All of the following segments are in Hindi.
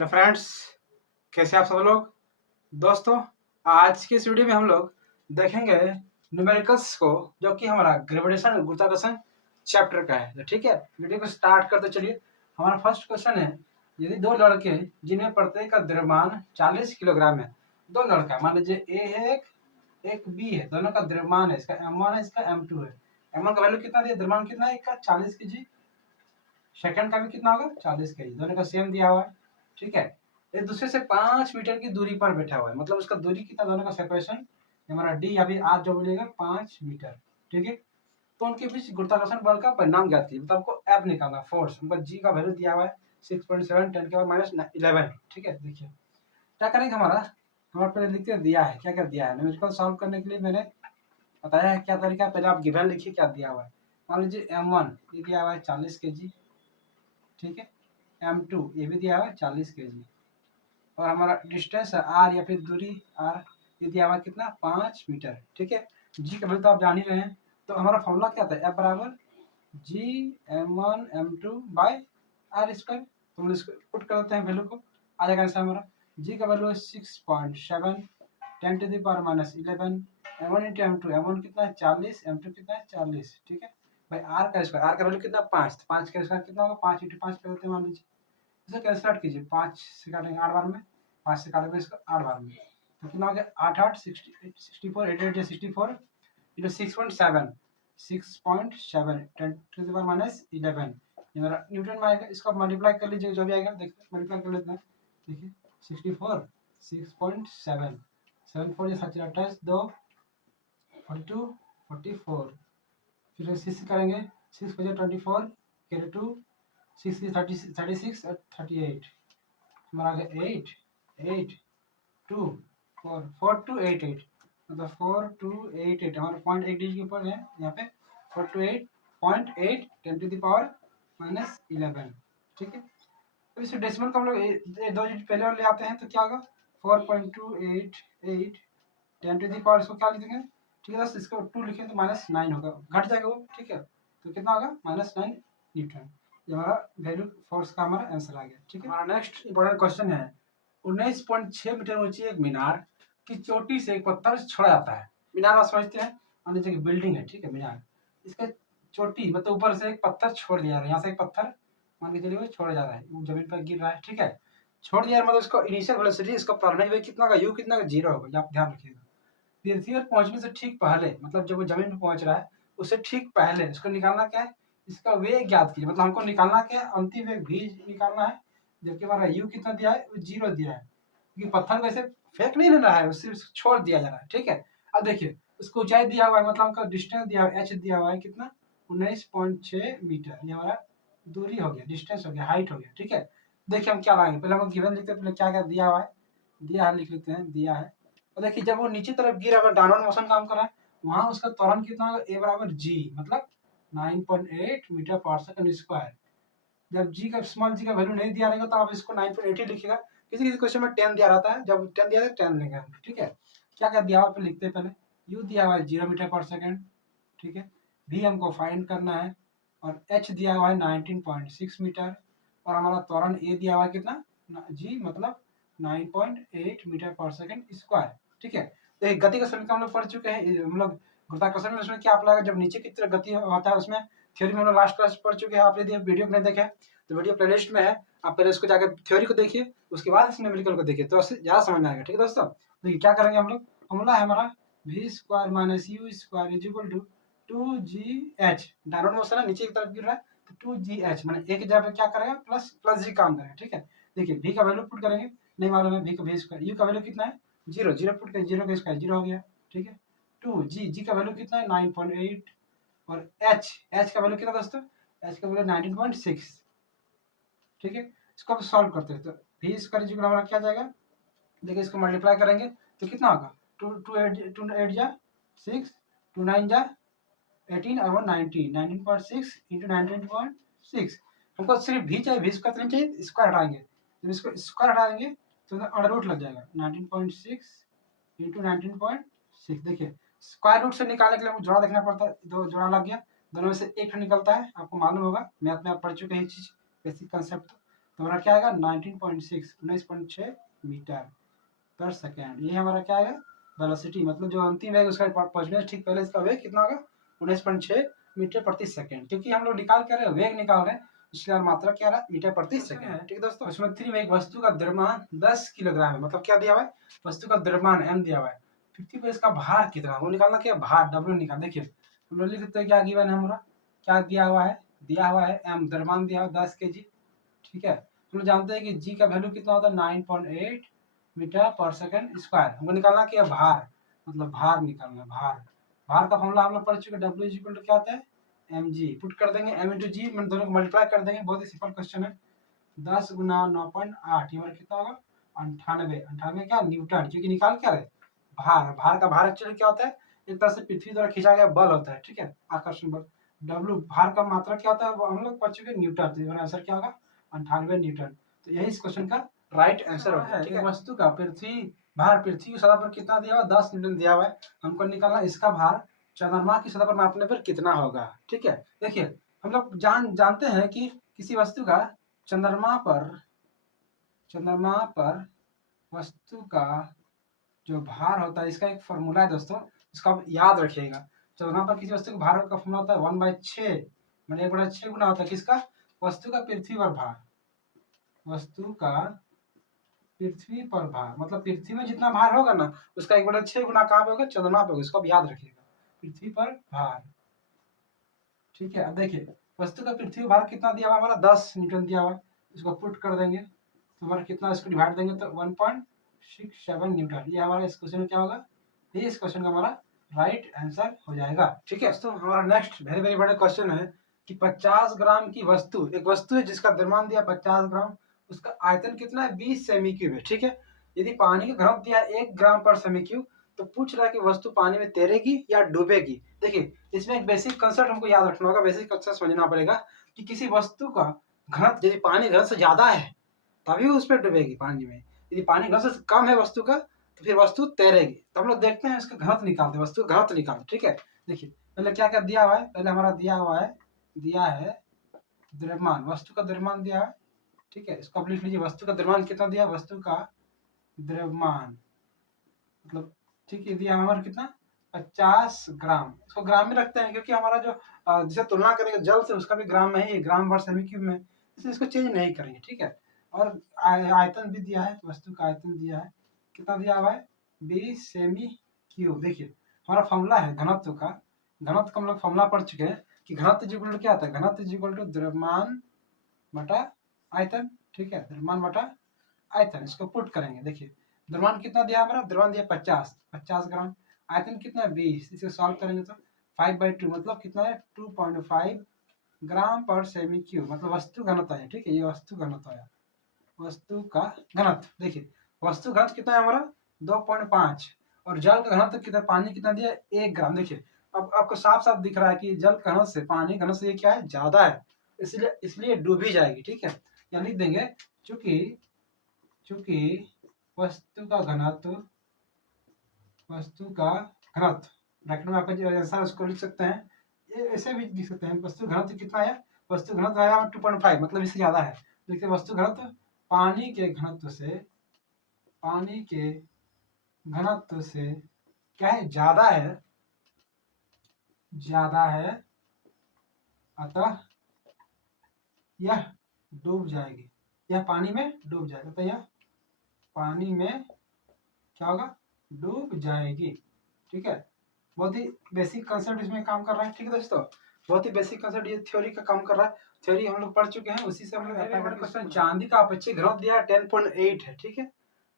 तो फ्रेंड्स, कैसे आप सब लोग। दोस्तों, आज की इस वीडियो में हम लोग देखेंगे न्यूमेरिकल्स को, जो कि हमारा ग्रेविटेशन गुरुत्वाकर्षण चैप्टर का है। तो ठीक है, वीडियो को स्टार्ट करते चलिए। हमारा फर्स्ट क्वेश्चन है, यदि दो लड़के जिनमें प्रत्येक का द्रव्यमान 40 किलोग्राम है, दो लड़का मान लीजिए ए है एक बी है, दोनों का द्रव्यमान है, इसका m1 है, इसका m2 है। m1 का वैल्यू कितना दिया, द्रव्यमान कितना है, एक का 40 केजी, सेकंड का भी कितना होगा 40 केजी, दोनों का सेम दिया हुआ है। ठीक है, एक दूसरे से 5 मीटर की दूरी पर बैठा हुआ है, मतलब उसका दूरी कितना, दोनों का सेपरेशन हमारा डी या फिर आर जो बोलेगा 5 मीटर। ठीक है, तो उनके बीच गुरुत्वाकर्षण बल का परिणाम ज्ञात कीजिए। मतलब आपको एफ निकालना, फोर्स, उनका जी का वैल्यू दिया हुआ है 6.7 10 के पावर -11। ठीक है, देखिए क्या करेंगे, हमारे पहले लिखते दिया है, क्या क्या दिया है। न्यूमेरिकल सॉल्व करने के लिए मैंने बताया है क्या तरीका है। पहले आप गिवन लिखिए क्या दिया हुआ है। मान लीजिए m1 ये दिया हुआ है 40 केजी, ठीक है, m2 ये भी दिया हुआ है 40 केजी, और हमारा डिस्टेंस है आर या फिर दूरी आर, ये दिया हुआ है कितना 5 मीटर। ठीक है, जी का वैल्यू तो आप जान ही रहे हैं। तो हमारा फॉर्मूला क्या था, एफ बराबर जी m1 m2 by are square. तो हम इसको पुट कर देते हैं वैल्यू को, आ जाएगा आंसर हमारा। जी का वैल्यू है 6.7 10 to the power -11, m1 into m2, m1 कितना है 40, m2 कितना है 40। ठीक है भाई, आर का स्क्वायर, आर का वैल्यू कितना 5, तो 5 का स्क्वायर कितना होगा, 5 इंटू 5 कर देते हैं मान लीजिए। इसे कैंसिल आउट कीजिए, 5 से काटेंगे 8 बार में, 5 से काटेंगे इसको 8 बार में, तो कितना हो गया 8 8 64 8 8 64 इंटू 6.7 6.7 10 टू द पावर -11, ये मेरा न्यूटन में आएगा। इसको मल्टीप्लाई कर लीजिए, जो भी आएगा देखिए, मल्टीप्लाई कर लेते हैं। देखिए 64 6.7 7 4 ये 28 2 42 44, फिर 6 करेंगे, 6 बजे 24 कैरी 2 6 36 और 38, हमारा आ गया 8 8 2 4 4 2 8 8, मतलब 4 2 8 8 हमारा पॉइंट 8 डिजिट के ऊपर है यहाँ पे, 4 2 8 पॉइंट 8 10 टू द पावर -11। ठीक है, तो इस डेसिमल को हम लोग दो डिजिट पहले और ले आते हैं, तो क्या होगा 4.288 10 टू द पावर, इसको क्या लिखेंगे, ठीक है, इसको 2 लिखेंगे तो -9 होगा, घट जाएगा वो। ठीक है, तो कितना होगा -9 न्यूटन। ये हमारा वैल्यू फोर्स का हमारा आंसर आ गया। ठीक है, हमारा नेक्स्ट इंपॉर्टेंट क्वेश्चन है, 19.6 मीटर ऊंची एक मीनार की चोटी से एक पत्थर छोड़ा जाता है। मीनार आप समझते हैं, मान लीजिए बिल्डिंग है, ठीक है, मीनार, इसका चोटी मतलब ऊपर से एक पत्थर छोड़ दिया रहा है, यहाँ से एक पत्थर मान के चलिए वो छोड़ा जा रहा है, वो जमीन पर गिर रहा है। ठीक है, छोड़ दिया मतलब इसको इनिशियल वेलोसिटी, इसका प्रारंभिक वेग कितना का, यू कितना का 0 होगा, आप ध्यान रखिएगा। पृथ्वी पर पहुंचने से ठीक पहले, मतलब जब वो जमीन पर पहुंच रहा है उससे ठीक पहले इसको निकालना क्या है, इसका वेग ज्ञात कीजिए। मतलब हमको निकालना क्या है, अंतिम वेग भी निकालना है, जबकि हमारा यू कितना दिया है, 0 दिया है, क्योंकि पत्थर को ऐसे फेंक नहीं रहा है, उससे छोड़ दिया जा रहा है। ठीक है, अब देखिए उसको ऊंचाई दिया हुआ है, मतलब हमका डिस्टेंस दिया हुआ है, एच दिया हुआ है कितना 19.6 मीटर, ये हमारा दूरी हो गया, डिस्टेंस हो गया, हाइट हो गया। ठीक है, देखिए हम क्या लाएंगे, पहले हम गिवन लिखते हैं, पहले क्या क्या दिया हुआ है, दिया है लिख लेते हैं, दिया है। और देखिए जब वो नीचे तरफ गिरा, अगर डाउनवर्ड मोशन काम कर रहा है, वहां उसका त्वरण कितना होगा, ए बराबर जी, मतलब 9.8 मीटर पर सेकंड स्क्वायर। जब जी का स्मॉल जी का वैल्यू नहीं दिया रहेगा तो आप इसको 9.8 ही लिखिएगा। किसी किसी क्वेश्चन में 10 दिया रहता है, जब 10 दिया है 10 लेंगे हम। ठीक है, क्या क्या दिया हुआ लिखते हैं पहले, यू दिया हुआ है 0 मीटर पर सेकंड। ठीक है, भी हमको फाइंड करना है, और एच दिया हुआ है 19.6 मीटर, और हमारा त्वरण ए दिया हुआ है कितना, जी मतलब 9.8 मीटर पर सेकंड स्क्वायर। ठीक है, तो एक गति का समीकरण हम लोग पढ़ चुके हैं, हम लोग गुरुत्वाकर्षण में उसमें क्या अप्लाई, जब नीचे की तरफ गति होता है उसमें थ्योरी में हम लोग लास्ट क्लास पढ़ चुके हैं। आप यदि वीडियो को नहीं देखे तो वीडियो प्लेलिस्ट में है, आप पहले उसको जाकर थ्योरी को देखिए, उसके बाद इस न्यूमेरिकल को देखिए, तो ज्यादा समझ में आएगा। ठीक है दोस्तों, देखिए क्या करेंगे हम लोग, फॉर्मूला है हमारा v square minus u square is equal to 2gh, downward motion है, नीचे की तरफ गिर रहा है, तो 2gh मैंने एक जगह पे क्या करेगा, प्लस प्लस जी काम करेगा। ठीक है, देखिए v का वैल्यू पुट करेंगे, नहीं मालूम है v का v स्क्वायर, u का वैल्यू कितना है 0, 0 पुट करें, 0 का स्क्वायर 0 हो गया। ठीक है, 2g का वैल्यू कितना है 9.8, और h का वैल्यू कितना दोस्तों, h का वैल्यू 19.6। ठीक है, इसको अब सॉल्व करते हैं, तो v स्क्वायर इक्वल हमारा क्या जाएगा, देखिए इसको मल्टीप्लाई करेंगे तो कितना होगा, 2 8 जा 6, 2 9 जा 18 और 19, 19.6 इंटू 19.6। हमको सिर्फ भी चाहिए, भी स्क्वायर तो नहीं चाहिए, स्क्वायर हटाएंगे, जब इसको स्क्वायर हटा देंगे तो अंडर रूट लग जाएगा, 19.6 इंटू 19.6। देखिए स्क्वायर रूट से निकालने के लिए हमको जोड़ा देखना पड़ता है, दो जोड़ा लग गया, दोनों में से एक निकलता है, आपको मालूम होगा, मैथ में आप पढ़ चुके हैं चीज, बेसिक कंसेप्ट। तो हमारा क्या आएगा 19.6 मीटर पर सेकेंड। ये हमारा क्या है वेलोसिटी, मतलब जो अंतिम वेग उसका पहुंचने ठीक पहले इसका वेग कितना होगा 19.6 मीटर प्रति सेकेंड। क्योंकि हम लोग निकाल कर रहे हैं वेग निकाल रहे हैं, इसलिए मात्रा क्या रहा मीटर प्रति सेकेंड है। ठीक है दोस्तों, क्वेश्चन 3 में एक वस्तु का द्रव्यमान 10 किलोग्राम है, मतलब क्या दिया हुआ है वस्तु का द्रव्यमान m दिया हुआ है, पृथ्वी पर इसका भार कितना वो निकालना, क्या भार w निकाल। देखिए हम लोग लिख देते हैं क्या गिवन है हमारा, क्या दिया हुआ है m द्रव्यमान दिया हुआ है 10 kg। ठीक है, हम लोग जानते हैं कि g का वैल्यू कितना होता है 9.8 मीटर पर सेकंड स्क्वायर। हमको निकालना क्या भार, मतलब भार निकालना, भार का फॉर्मूला हम लोग पढ़ चुके हैं, W इक्वल टू क्या होता है mg। पुट कर देंगे m इंटू जी, मैंने दोनों को मल्टीप्लाई कर देंगे, बहुत ही सिंपल क्वेश्चन है। 10 गुना 9.8 ये कितना होगा 98 क्या न्यूटन, क्योंकि निकाल क्या रहे भार का भार एक्चुअली क्या होता है एक तरह से पृथ्वी द्वारा खींचा गया बल होता है। ठीक है, आकर्षण बल। W भार का मात्रा क्या होता है वो हम लोग पढ़ चुके न्यूटन, तो आंसर क्या होगा 98 न्यूटन। तो यही इस क्वेश्चन का राइट आंसर होगा। ठीक है, वस्तु का पृथ्वी की सतह पर कितना दिया हुआ 10 न्यूटन दिया हुआ है, हमको निकालना इसका भार चंद्रमा की सतह पर मापने पर कितना होगा। ठीक है, देखिए हम लोग जानते हैं कि किसी वस्तु का चंद्रमा पर वस्तु का जो भार होता है इसका एक फॉर्मूला है दोस्तों, इसका आप याद रखिएगा। चंद्रमा पर किसी वस्तु के भार का फॉर्मूला होता है 1/6, मतलब 1/6 गुना होता है किसका वस्तु का पृथ्वी पर भार, वस्तु का पृथ्वी पर भार, मतलब पृथ्वी में जितना भार होगा ना उसका 1/6 गुना कहाँ पे होगा चंद्रमा पे होगा, इसको आप याद रखिएगा पृथ्वी पर भार। ठीक है, अब देखिए वस्तु का पृथ्वी भार कितना दिया हुआ हमारा 10 न्यूटन दिया हुआ है, इसको पुट कर देंगे तो हमारा कितना, इसको डिवाइड देंगे तो 1.67 न्यूटन। ये हमारा इस क्वेश्चन में क्या होगा, ये इस क्वेश्चन का हमारा राइट आंसर हो जाएगा। ठीक है दोस्तों, हमारा नेक्स्ट वेरी वेरी बड़ा क्वेश्चन है कि 50 ग्राम की वस्तु, एक वस्तु है जिसका द्रव्यमान दिया 50 ग्राम, उसका आयतन कितना है 20 सेमी क्यूब है। ठीक है, यदि पानी का घनत्व दिया 1 ग्राम पर सेमी क्यूब, तो पूछ रहा है कि वस्तु पानी में तैरेगी या डूबेगी। देखिए इसमें एक बेसिक कंसेप्ट हमको याद रखना होगा, बेसिक कंसेप्ट समझना पड़ेगा कि किसी वस्तु का घनत्व यदि पानी घनत्व से ज्यादा है तभी उस पर डूबेगी पानी में, यदि पानी घनत्व से कम है वस्तु का तो फिर वस्तु तैरेगी। तो हम लोग देखते हैं इसका घनत्व निकालते हैं, वस्तु का घनत्व निकालते। ठीक है, देखिए पहले क्या क्या दिया हुआ है, पहले हमारा दिया है द्रव्यमान, वस्तु का द्रव्यमान दिया है। ठीक है, इसको आप लिख लीजिए, वस्तु का द्रव्यमान कितना दिया, वस्तु का द्रव्यमान मतलब ठीक है दिया हमारा कितना 50 ग्राम, इसको ग्राम में रखते हैं क्योंकि हमारा जो जिसे तुलना करेंगे जल से उसका भी ग्राम में ही, ग्राम पर सेमी क्यूब में, इसलिए इसको चेंज नहीं करेंगे। ठीक है, और आयतन भी दिया है, वस्तु का आयतन दिया है, कितना दिया हुआ है 20 सेमी क्यूब। देखिए हमारा फॉर्मूला है घनत्व का हम लोग फॉर्मूला पढ़ चुके हैं कि घनत्व इक्वल टू क्या होता है, घनत्व इक्वल टू द्रव्यमान बटा आयतन। ठीक है, द्रव्यमान बटा आयतन, इसको पुट करेंगे। देखिए द्रव्यमान कितना दिया हमारा, द्रव्यमान दिया 50 ग्राम, आयतन कितना है 20, इसे सॉल्व करेंगे तो 5/2 मतलब कितना है 2.5 ग्राम पर सेमी क्यूब, मतलब वस्तु घनत्व है। ठीक है, ये वस्तु घनत्व है, वस्तु का घनत्व। देखिए वस्तु घनत्व कितना है हमारा 2.5, और जल का घनत्व कितना, पानी कितना दिया 1 ग्राम। देखिए अब आपको साफ साफ दिख रहा है कि जल घनत्व से पानी घनत्व से ये क्या है ज्यादा है, इसलिए डूबी जाएगी। ठीक है, या लिख देंगे चूंकि वस्तु का घनत्व ब्रैकेट में आपका जो आंसर उसको लिख सकते हैं, ये ऐसे भी लिख सकते हैं, वस्तु घनत्व कितना है, वस्तु घनत्व आया 2.5 मतलब इससे ज्यादा है। देखिए वस्तु घनत्व पानी के घनत्व से क्या है ज्यादा है, अतः यह डूब जाएगी, यह पानी में डूब जाएगा, तो यह पानी में क्या होगा डूब जाएगी। ठीक है, बहुत ही बेसिक कंसेप्ट इसमें काम कर रहा है। ठीक है दोस्तों, बहुत ही बेसिक कंसेप्ट, ये थ्योरी का काम कर रहा है, थ्योरी हम लोग पढ़ चुके हैं, उसी से हम लोग क्वेश्चन। चांदी का अपेक्षित घनत्व दिया है 10.8 है। ठीक है,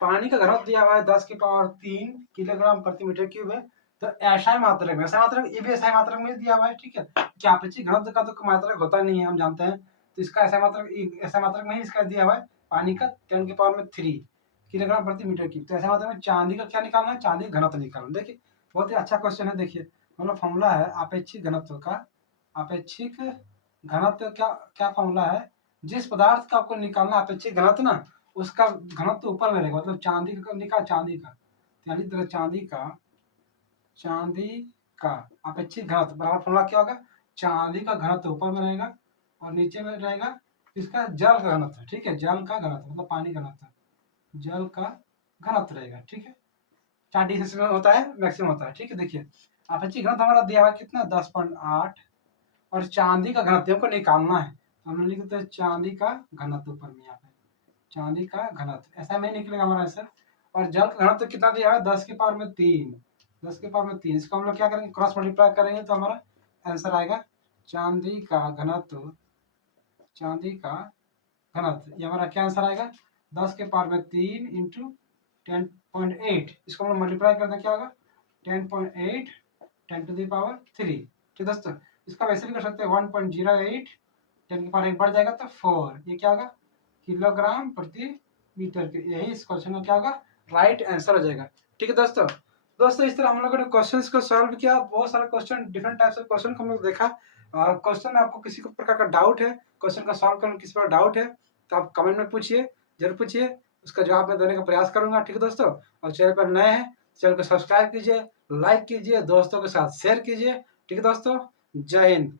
पानी का घनत्व दिया हुआ है 10⁻³ किलोग्राम प्रति मीटर क्यूब है, तो ऐसा मात्रक में ये भी ऐसा मात्रक में दिया हुआ है। ठीक है, क्या अपेक्षित घनत्व का तो मात्रक होता नहीं है हम जानते हैं, तो इसका ऐसा मात्रक में ही इसका दिया हुआ है पानी का 10⁻³ किलोग्राम प्रति मीटर क्यूब। तो ऐसा मात्रक में चांदी का क्या निकालना है, चांदी घनत्व निकालना। देखिए बहुत ही अच्छा क्वेश्चन है। देखिए मतलब फॉर्मूला है आपेक्षिक घनत्व का, आपेक्षिक घनत्व क्या फॉर्मूला है, जिस पदार्थ का आपको निकालना अपेक्षित घनत्व ना उसका घनत्व ऊपर में रहेगा, मतलब चांदी का निकाल, चांदी का अपेक्षित घनत्व बराबर फॉर्मूला क्या होगा, चांदी का घनत्व ऊपर में रहेगा और नीचे में रहेगा इसका जल का घनत्व, ठीक है, जल का घनत्व मतलब पानी का घनत्व, जल का घनत्व रहेगा, ठीक है। 4 डिग्री सेल्सियस में होता है, मैक्सिमम होता है, ठीक है। देखिए अपचयी घनत्व हमारा दिया हुआ कितना 10.8, और चांदी का घनत्व हमको निकालना है, तो हम लिख देते हैं चांदी का घनत्व ऊपर में, यहाँ पे चांदी का घनत्व, ऐसा में निकलेगा हमारा आंसर। और जल का घनत्व कितना दिया है 10 की पावर में 3, 10 की पावर में 3, इसको हम लोग क्या करेंगे क्रॉस मल्टीप्लाई करेंगे तो हमारा आंसर आएगा चांदी का घनत्व, चांदी का घनत्व, ये हमारा क्या आंसर आएगा 10 के पावर में 3 इंटू 10.8, इसको हम मल्टीप्लाई कर दें क्या होगा 10.8 10 टू द पावर 3, ठीक दोस्तों। इसका वैसे भी कर सकते हैं 1.08 10 की पावर 1 बढ़ जाएगा तो 4, ये क्या होगा किलोग्राम प्रति मीटर के, यही इस क्वेश्चन का क्या होगा राइट आंसर हो जाएगा, ठीक है दोस्तों। दोस्तों इस तरह हम लोगों ने क्वेश्चंस को सॉल्व किया, बहुत सारा question different types of question को हम लोग देखा। और क्वेश्चन में आपको किसी को प्रकार का डाउट है, क्वेश्चन का सॉल्व करने में किसी पर डाउट है तो आप कमेंट में पूछिए, जरूर पूछिए, उसका जवाब मैं देने का प्रयास करूंगा, ठीक है दोस्तों। और चैनल पर नए हैं चैनल को सब्सक्राइब कीजिए, लाइक कीजिए, दोस्तों के साथ शेयर कीजिए, ठीक है दोस्तों। जय हिंद।